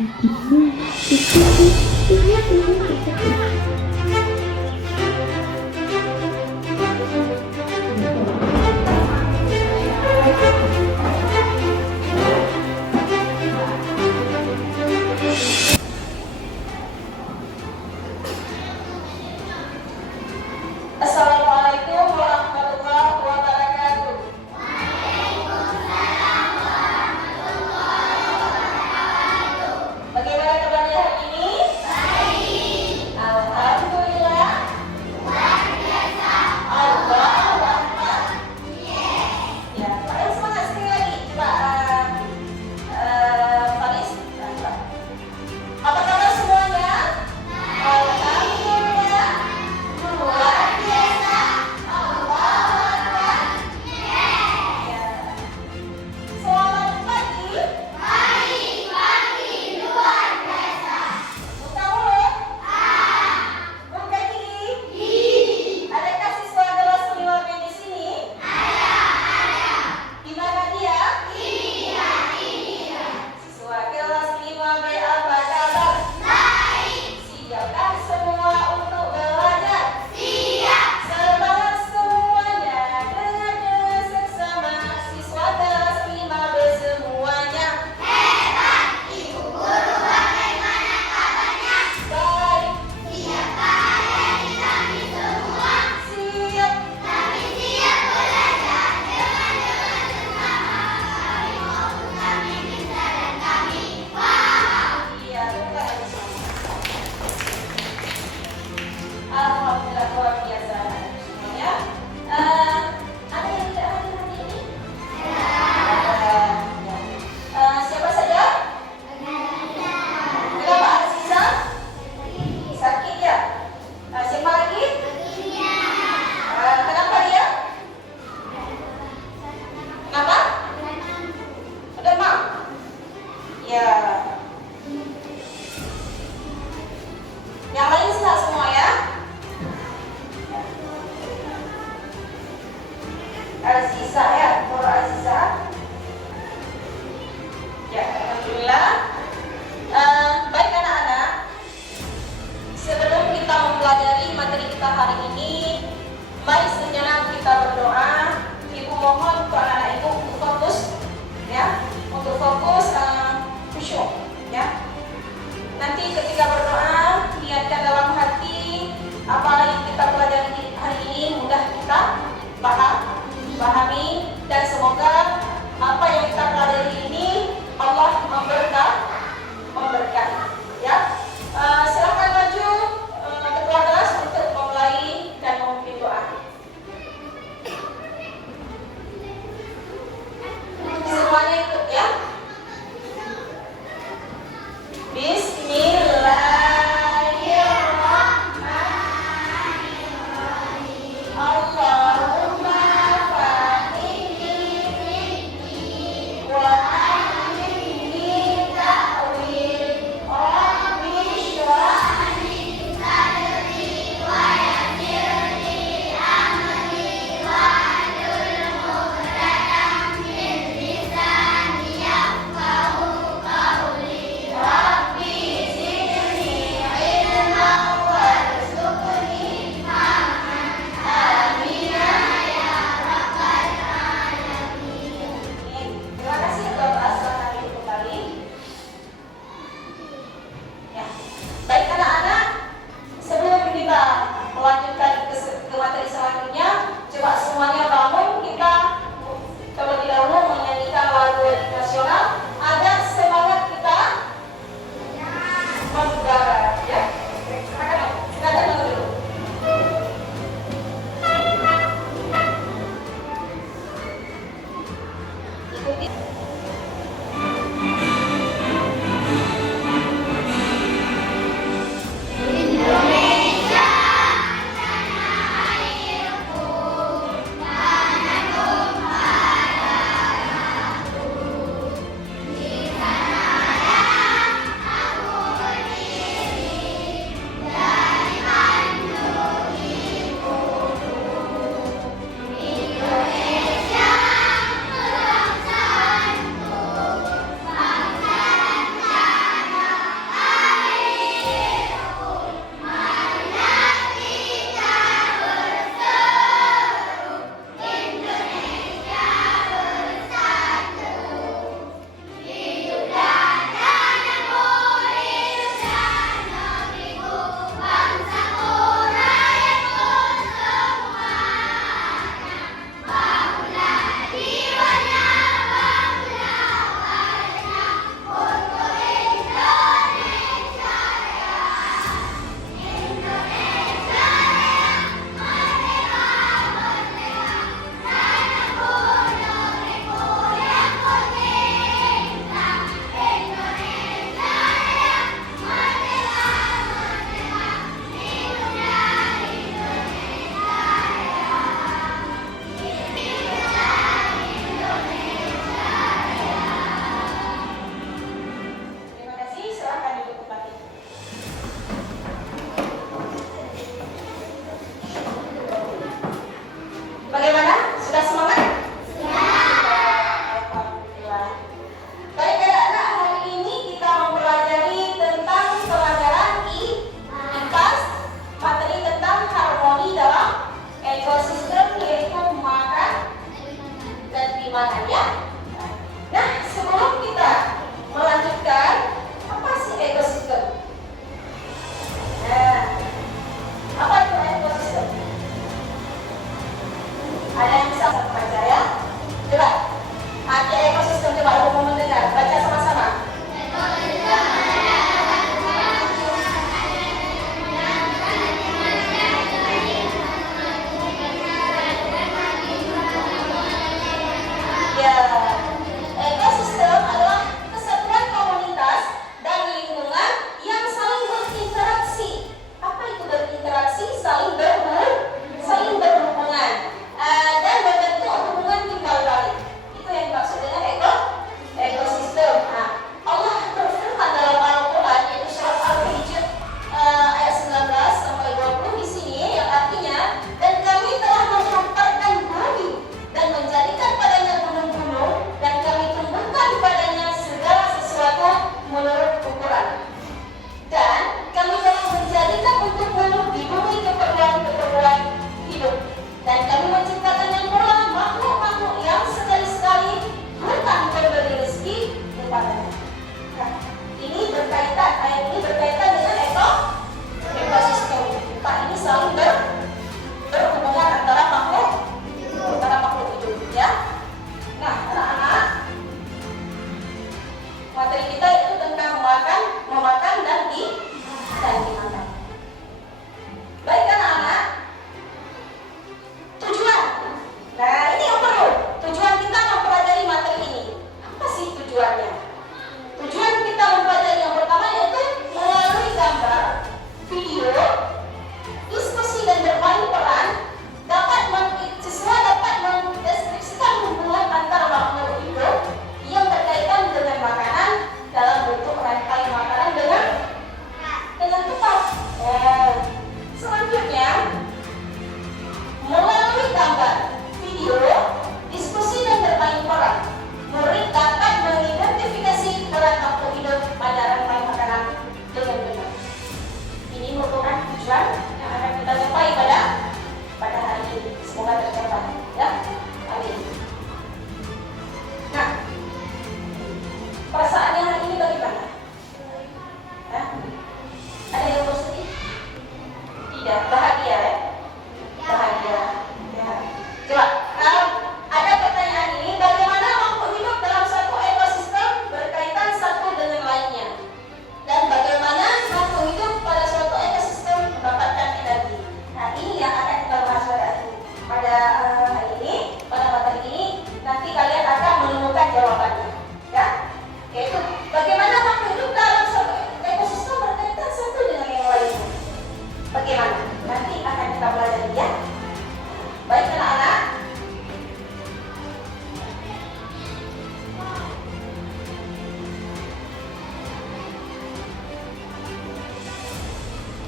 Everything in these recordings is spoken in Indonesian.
Assalamualaikum warahmatullahi wabarakatuh. Bagaimana kabarnya hari ini? Baik. Alhamdulillah. Luar biasa. Allahu Akbar. Ya, paling semangat sekali lagi. Coba Faris. Apa kabar semuanya? Alhamdulillah. Luar biasa. Allahu Akbar. Ya. Selamat pagi. Buka mulut. Buka gigi. Adakah siswa kelas 5B di sini? Di mana dia? Siswa kelas 5B apa kabar? Siapkah semua untuk belajar? Semangat semuanya, dengar seksama siswa kelas 5B semuanya. Baik. Siap. Iya, buka bersama. Alhamdulillah, luar biasa semuanya. Ada yang tidak hadir hari ini? Ada. Ya. Siapa saja? Kenapa Aziza? Sakit ya? Siapa lagi? Kenapa dia? Kenapa? Demam. Ya. Yang lain sehat semua ya? Aziza ya, Nur Aziza. Ya, alhamdulillah. Baik anak-anak, sebelum kita mempelajari materi kita hari ini, mari sejenak kita berdoa. Ibu mohon untuk anak-anak ibu untuk fokus, ya, untuk fokus khusyuk, ya. Nanti ketika berdoa, niatkan dalam hati apa yang kita pelajari hari ini mudah kita pahami, dan semoga apa yang kita pelajari ini Allah memberkati, ya. Silakan maju ketua kelas untuk memulai dan memimpin doa. Semuanya ikut ya. Bismillahirrahmanirrahim. Allahumma fa'inni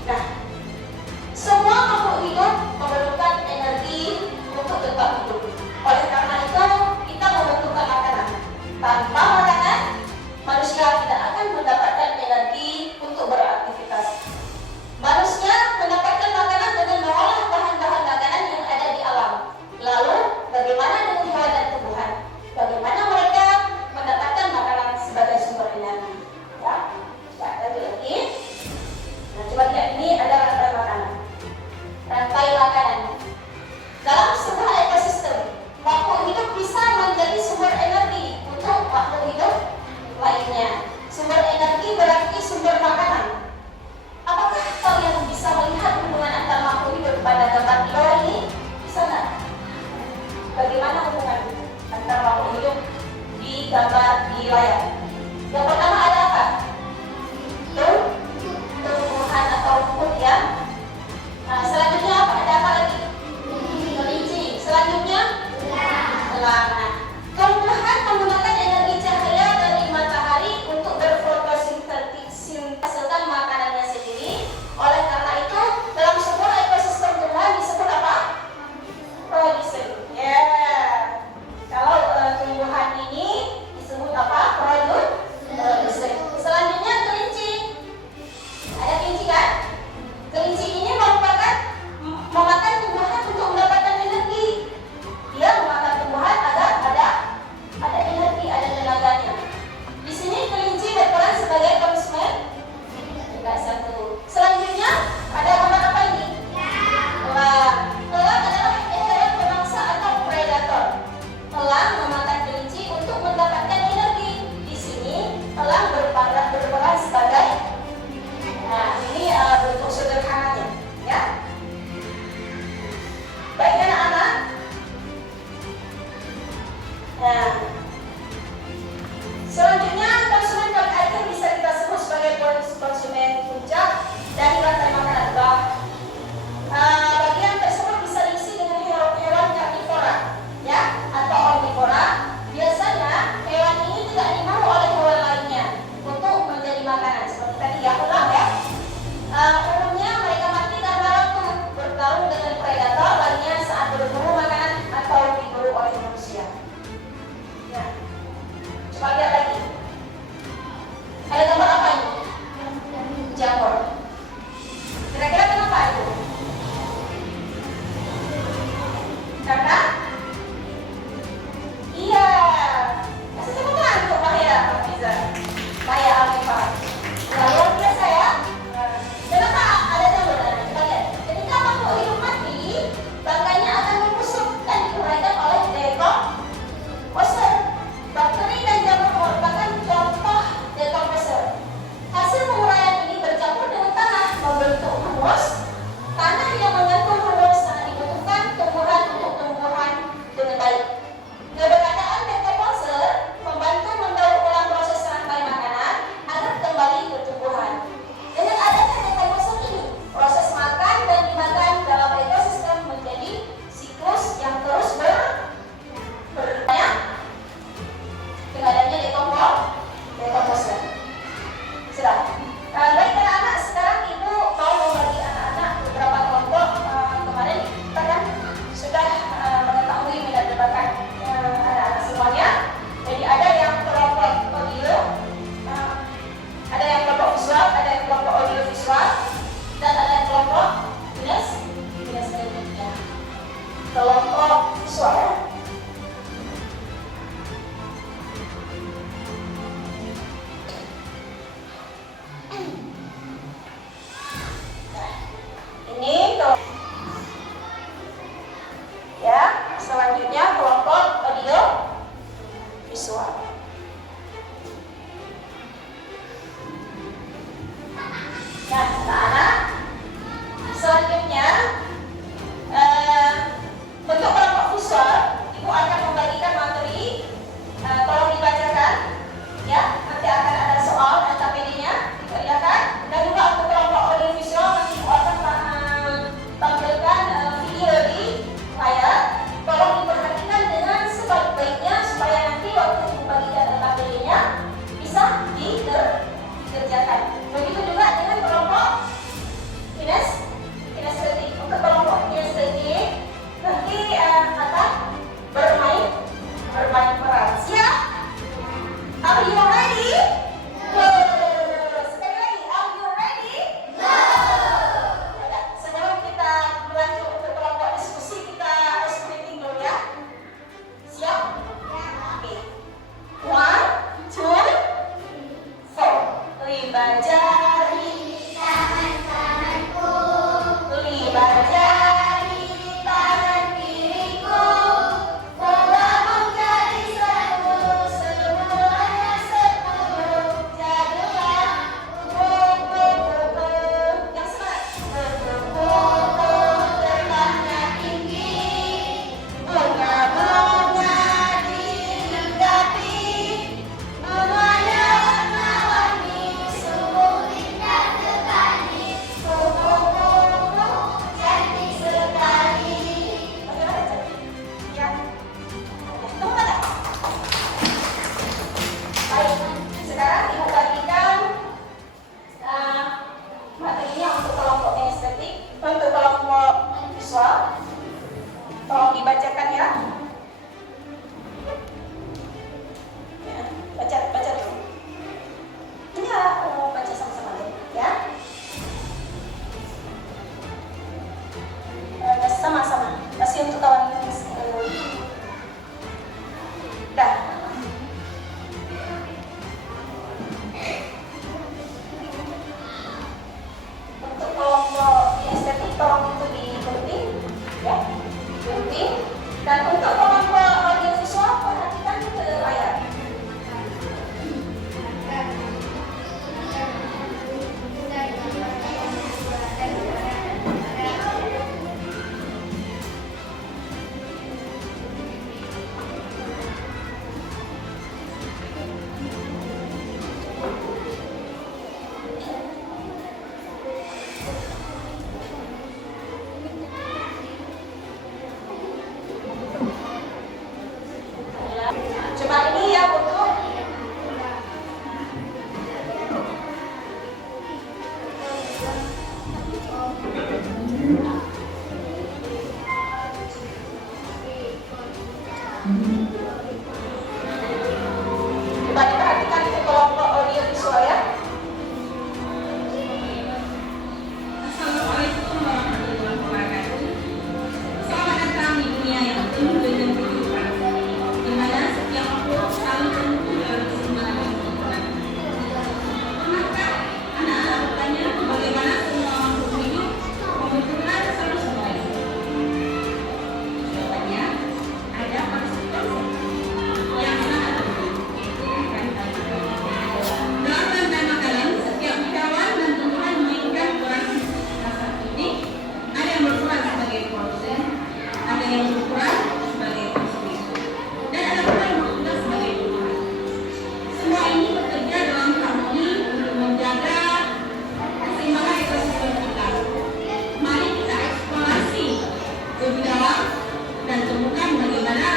Nah, semua makhluk hidup memerlukan energi untuk tetap hidup. Oleh karena itu, kita membutuhkan makanan. Tanpa makanan, manusia tidak akan mendapatkan energi untuk beraktivitas. Manusia mendapatkan makanan dengan mengolah bahan-bahan makanan yang ada di alam. Lalu, bagaimana dengan hewan dan tumbuhan? Bagaimana mereka mendapatkan makanan sebagai sumber energi? Ya, lanjut lagi. Nah, coba lihat, ini ada rantai makanan. Rantai makanan. Dalam sebuah ekosistem, makhluk hidup bisa menjadi sumber energi untuk makhluk hidup lainnya. Sumber energi berarti sumber makanan. Apakah kalian bisa melihat hubungan antar makhluk hidup pada gambar di bawah ini? Bisa nggak? Bagaimana hubungan antar makhluk hidup di gambar di layar? Yang pertama ada apa? Tumbuhan atau rumput ya. Nah, selanjutnya apa? Ada apa lagi? Kelinci. Selanjutnya? Elang. Nah, tumbuhan menggunakan energi cahaya dari matahari untuk berfotosintesis, menghasilkan makanannya sendiri. Oleh karena itu, dalam sebuah ekosistem tumbuhan disebut apa? Produsen. Ya. Kalau tumbuhan ini disebut apa? Produsen. Selanjutnya kelinci. Ada kelinci kan? Kelinci ini merupakan memakan tumbuhan untuk mendapatkan energi. Dia memakan tumbuhan agar ada energi, ada tenaganya. Di sini kelinci berperan sebagai konsumen. Enggak satu. Selanjutnya ada gambar apa ini? Elang. Elang adalah hewan pemangsa atau predator. Elang memakan kelinci untuk mendapatkan energi. Di sini elang berperan sebagai. Nah, ini bentuk sederhananya, ya. Baik anak-anak. Nah, selanjutnya konsumen karbohidrat bisa kita sebut sebagai konsumen puncak dari rantai makanan. Bagian tersebut bisa diisi dengan hewan karnivora, ya, atau omnivora. Biasanya hewan ini tidak diburu oleh hewan lainnya untuk menjadi makanan. Seperti tadi ya, ulang ya. Umumnya mereka mati karena waktu bertarung dengan predator lainnya saat berburu makanan atau diburu oleh manusia. Ya. Coba lihat lagi. Ada gambar apa ini? Jamur. Kira-kira kenapa itu? Karena? Iya. Kasih tepuk tangan untuk Maya Afiza. Maya Afiza. Nah, luar biasa ya. Kenapa ada jamur? Coba lihat. Ketika makhluk hidup mati, bangkainya akan membusuk dan diuraikan oleh dekomposer. Bakteri dan jamur merupakan contoh dekomposer. Hasil penguraian ini bercampur dengan tanah membentuk humus. Tanah yang mengandung humus sangat dibutuhkan tumbuhan untuk tumbuhan dengan baik. Keberadaan dekomposer membantu mendaur ulang proses rantai makanan agar kembali ke tumbuhan. Dengan adanya dekomposer ini, proses makan dan dimakan dalam ekosistem menjadi siklus yang terus berbanyak dengan adanya dekomposer. Sudah. Baik anak-anak, sekarang ibu mau membagi anak-anak beberapa kelompok. Kemarin kita kan sudah mengetahui minat bakat anak-anak semuanya. Jadi ada yang kelompok audio, ada yang kelompok visual, ada yang kelompok audio visual, dan ada yang kelompok kinesthesia. Kelompok visual ya. Ini ya, selanjutnya kelompok audio visual. Nah, anak-anak, selanjutnya untuk kelompok visual Libat jari tangan-tanganku, libat jari tangan kiriku, telah menjadi satu, semuanya 10. Jadilah yang semangat. Terbangnya tinggi, bunga-bunga dihigapi, bunganya warna-warni, sungguh indah sekali. Cantik sekali. Bagaimana cantik? Ya. Tunggu pada. Baik, sekarang ibu bagikan materinya untuk kelompok estetik, untuk kelompok visual. Tolong dibacakan ya. Ya, baca dulu. Enggak, baca sama-sama aja ya. Sama-sama. Kasih untuk kawan. Dah. Untuk kelompok estetik tolong itu digunting ya, gunting. Dan untuk kelompok audiovisual perhatikan ke layar. Cuma ini ya untuk coba diperhatikan itu kelompok audiovisual ya. Assalamualaikum warahmatullahi wabarakatuh. Selamat datang di dunia yang penuh dengan kehidupan, di mana setiap makhluk selalu tentu dalam keseimbangan yang sempurna. Pernahkah anak-anak bertanya bagaimana semua makhluk hidup membutuhkan satu sama lain? Jawabannya ada konsep-konsep yang sangat penting. Dalam rantai makanan, setiap hewan dan tumbuhan memainkan peran rasa penting. Ada yang berperan sebagai produsen, ada yang berperan sebagai konsumen, dan ada pula yang bertugas sebagai pemakan. Semua ini bekerja dalam harmoni untuk menjaga keseimbangan ekosistem kita. Mari kita eksplorasi lebih dalam dan temukan bagaimana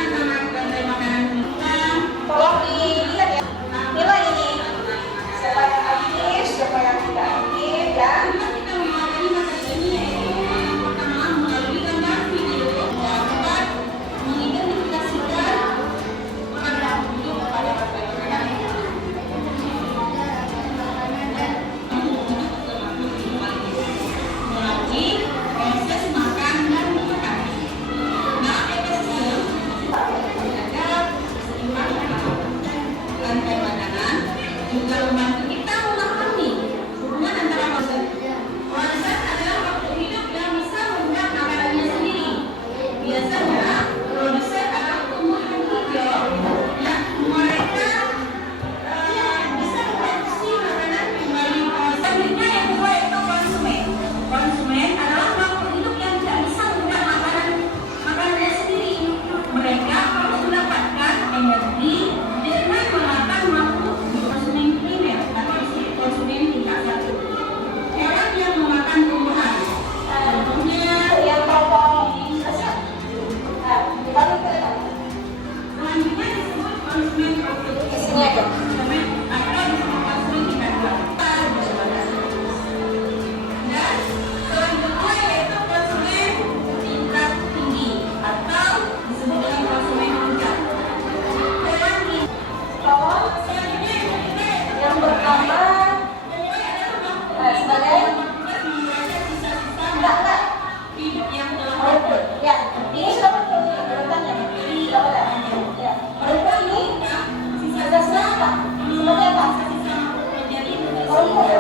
rantai makanan menentukan. Tolong dilihat ya. Nilai ini siapa yang aktif, siapa yang tidak aktif ya. Kita memahami materi ini yang pertama melalui gambar video dapat mengidentifikasikan pada bentuk pada rantai makanan melalui proses makan dan makan. Dalam ekosistem menjaga keseimbangan rantai makanan juga membantu kita memahami hubungan antara proses. Proses adalah makhluk hidup yang bisa membuat makanannya sendiri. Biasanya produsen adalah tumbuhan hijau yang mereka bisa memproduksi makanan kembali. Selanjutnya yang kedua yaitu konsumen. Konsumen adalah makhluk hidup yang tidak bisa membuat makanannya sendiri. Mereka harus mendapatkan energi dengan memakan makhluk konsumen primer atau konsumen tingkat 1. Hewan yang memakan tumbuhan. Contohnya Yang kelompok dibalik ke depan. selanjutnya disebut konsumen Di sini aja. atau disebut konsumen tingkat 2. Dan selanjutnya yaitu konsumen tingkat tinggi atau disebut dengan konsumen puncak. Hewan ini Tolong selanjutnya yang ketiga yaitu yang pertama sebagai enggak hidup yang telah merumput. Ya, ini sudah betul urutannya. Ya, merumput ini asasnya apa? Sebagai apa? Merumput.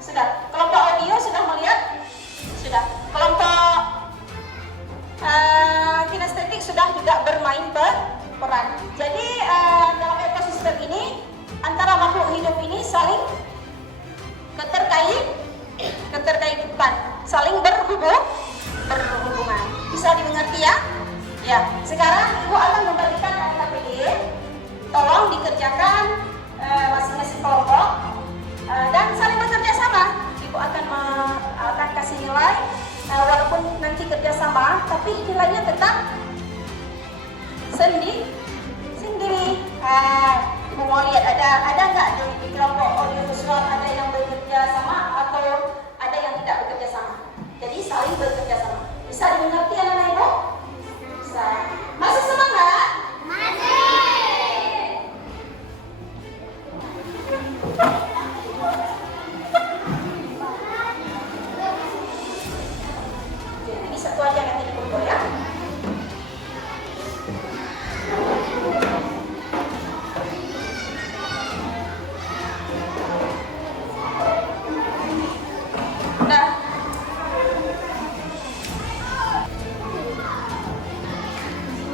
Sudah. Kelompok audio sudah melihat? Sudah. Kelompok kinestetik sudah juga bermain peran. Jadi dalam ekosistem ini antara makhluk hidup ini saling keterkaitan, saling berhubungan. Bisa dimengerti ya? Ya. Sekarang Ibu akan membagikan LKPD. Tolong dikerjakan masing-masing kelompok dan saling bekerja sama. Ibu akan kasih nilai walaupun nanti kerja sama, tapi nilainya tetap sendiri. Ibu mau lihat ada nggak di kelompok audiovisual ada yang bekerja sama atau ada yang tidak bekerja sama. Jadi saling bekerja sama. Bisa dimengerti anak-anak Ibu? Bisa. Masih semangat? Ini satu aja nanti dikumpul ya. Nah,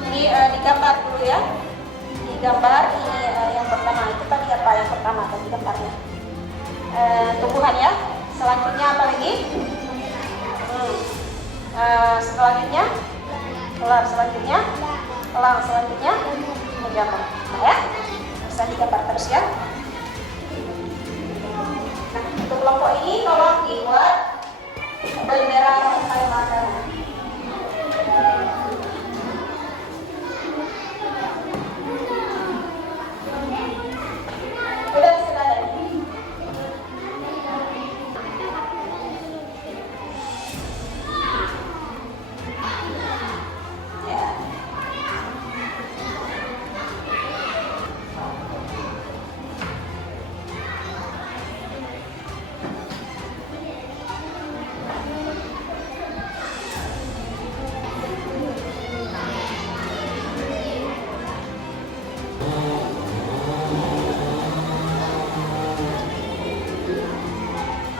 ini digambar dulu ya. Digambar ini yang pertama itu tadi apa yang pertama tadi gambarnya? Tumbuhan ya. Selanjutnya apa lagi? Selanjutnya ular, selanjutnya elang, selanjutnya menjamur. Nah ya, bisa digambar terus ya. Nah, untuk kelompok ini tolong dibuat bendera Kalimantan. Udah selesai.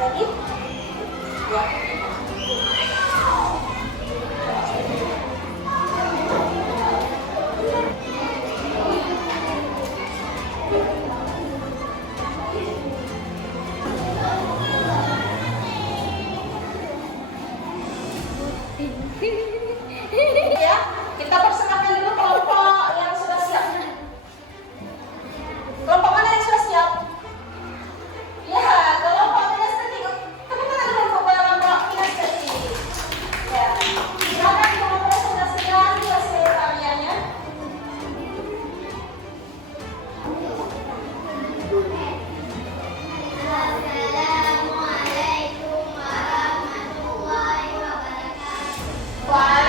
Lagi? Ya. Ya, kita persilakan dulu kelompok yang sudah siap. Kelompok mana yang sudah siap? Ya, kelompok kinestetik. Tepuk tangan dulu untuk kelompok kinestetik. Ya, silakan mempresentasikan hasil karyanya. Assalamualaikum warahmatullahi wabarakatuh. Wah.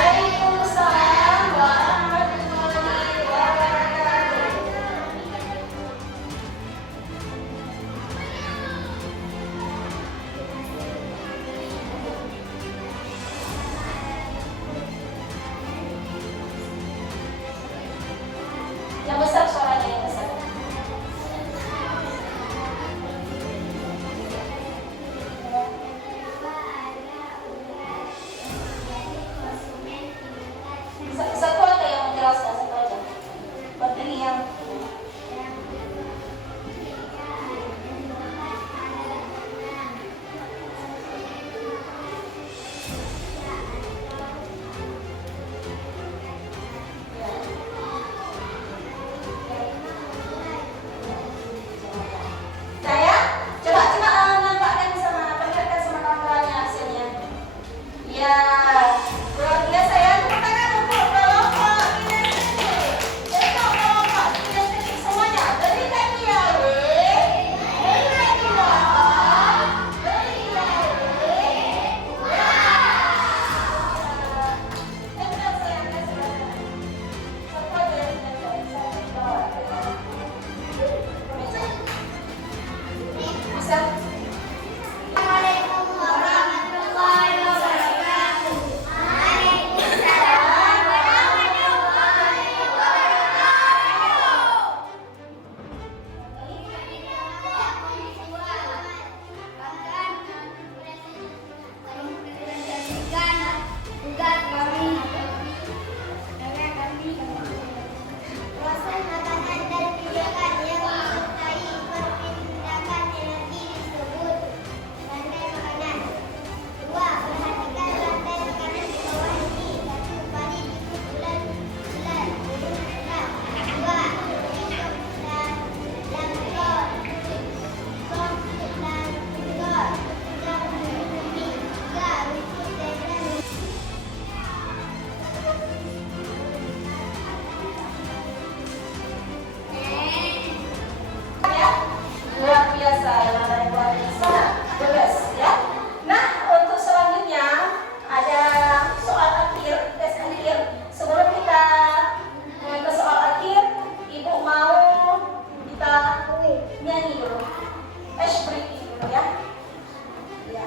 Ya.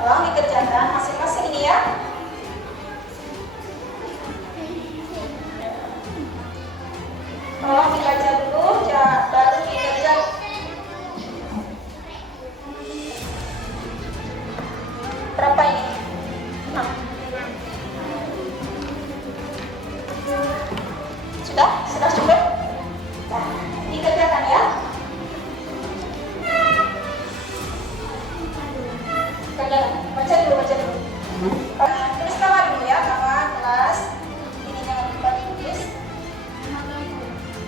Tolong dikerjakan masing-masing ini ya. Tolong dibaca dulu, baru dikerja. Berapa ini? 6. Sudah cukup? Nah, dikerjakan ya. Kerjakan, baca dulu. Tulis nama dulu ya, nama kelas. Ini jangan lupa ditulis.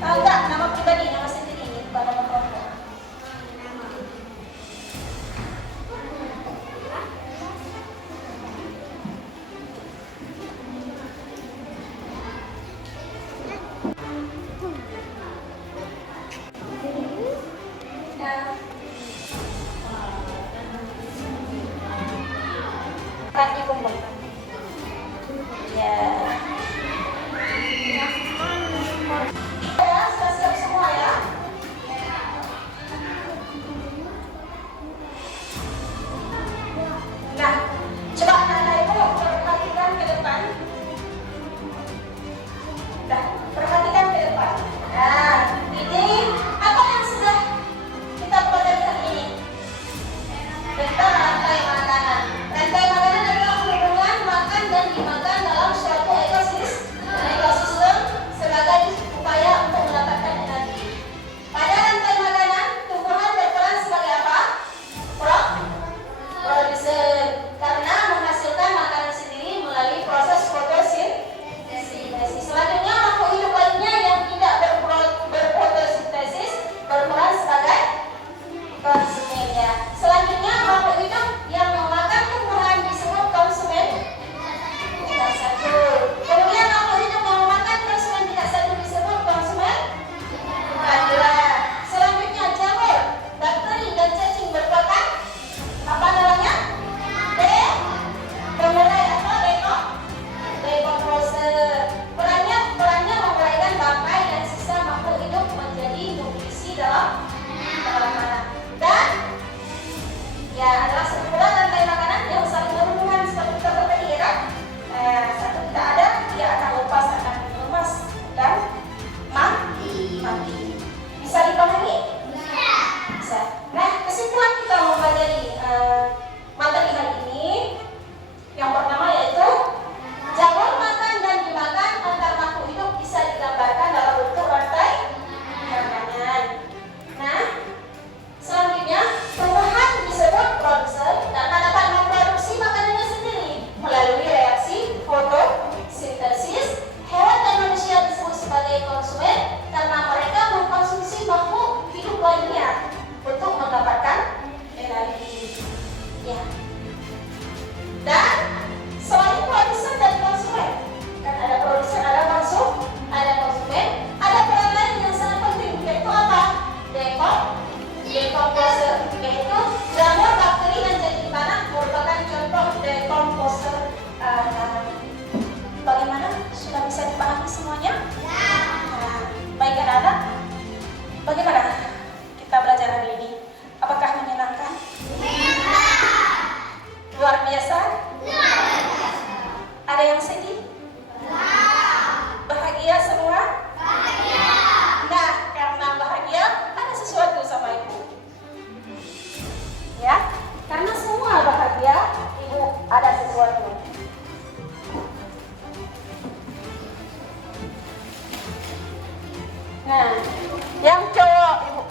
Enggak, nama pribadi, nama sendiri, bukan nama kelompok. Kan dikumpulkan. Ya. Ya, sudah siap semua ya. Nah, coba anak-anak ibu perhatikan ke depan. Nah, perhatikan ke depan. Nah, ini apa yang sudah kita pelajari hari ini? Tentang rantai makanan. Rantai makanan adalah hubungan makan dan dimakan dalam suatu ekosistem sebagai upaya untuk mendapatkan energi. Pada rantai makanan, tumbuhan berperan sebagai apa? Produser, karena menghasilkan makanan sendiri melalui proses fotosintesis. Selanjutnya, makhluk hidup lainnya yang tidak berfotosintesis berperan sebagai konsumen ya. Selanjutnya, makhluk hidup yang memakan tumbuhan disebut konsumen tidak satu. Kemudian makhluk hidup yang memakan konsumen tidak satu disebut konsumen kedua. Selanjutnya, jamur, bakteri dan cacing merupakan apa namanya? Pengurai atau decomposer. Perannya menguraikan bangkai dan sisa makhluk hidup menjadi nutrisi dalam makanan. Dan ya adalah sekumpulan rantai makanan yang saling berhubungan seperti kita tadi ya kan? Satu tidak ada, dia akan lepas, akan lemas dan mati. Bisa dipahami? Bisa. Nah, kesimpulan kita mempelajari materi hari ini yang pertama yaitu jalur makan dan dimakan antar makhluk hidup bisa digambarkan dalam bentuk rantai makanan. Nah, selanjutnya tumbuhan disebut produser karena dapat memproduksi makanannya sendiri melalui reaksi fotosintesis. Hewan dan manusia disebut sebagai konsumen karena mereka mengkonsumsi makhluk hidup lainnya untuk mendapatkan energi. Ya. Dan selain produser dan konsumen, kan ada produser, ada konsumen, ada peran lain yang sangat penting yaitu apa? Decomposer, yaitu jamur, bakteri dan cacing tanah merupakan contoh decomposer. Bagaimana? Sudah bisa dipahami semuanya? Nah, baik anak-anak, bagaimana kita belajar hari ini? Apakah menyenangkan? Luar biasa? Ada yang sedih? Bahagia semua? Nah, karena bahagia ada sesuatu sama ibu. Ya, karena semua bahagia, ibu ada sesuatu. Nah, yang cowok ibu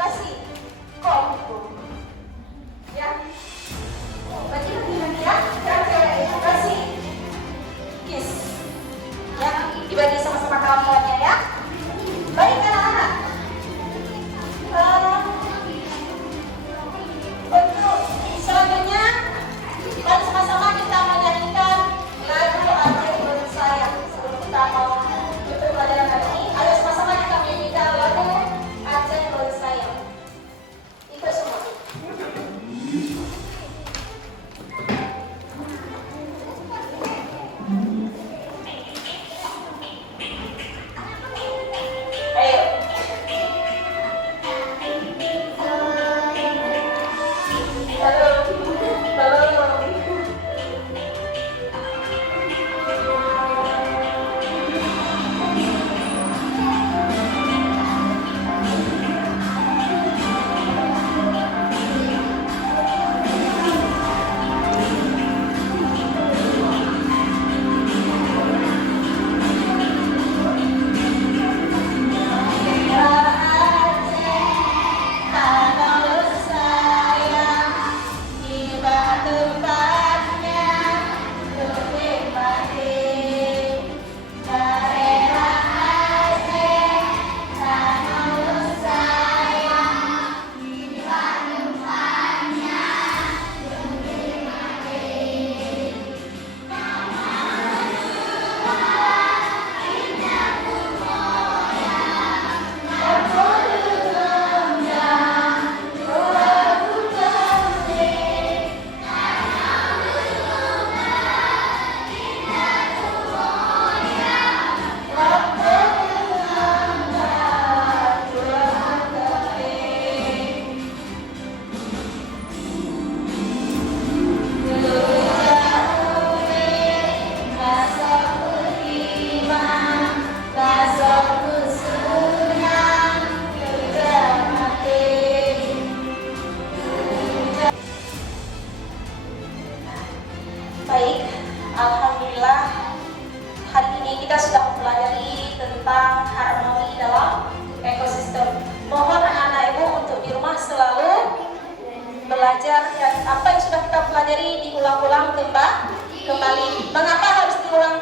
kembali. Mengapa harus diulang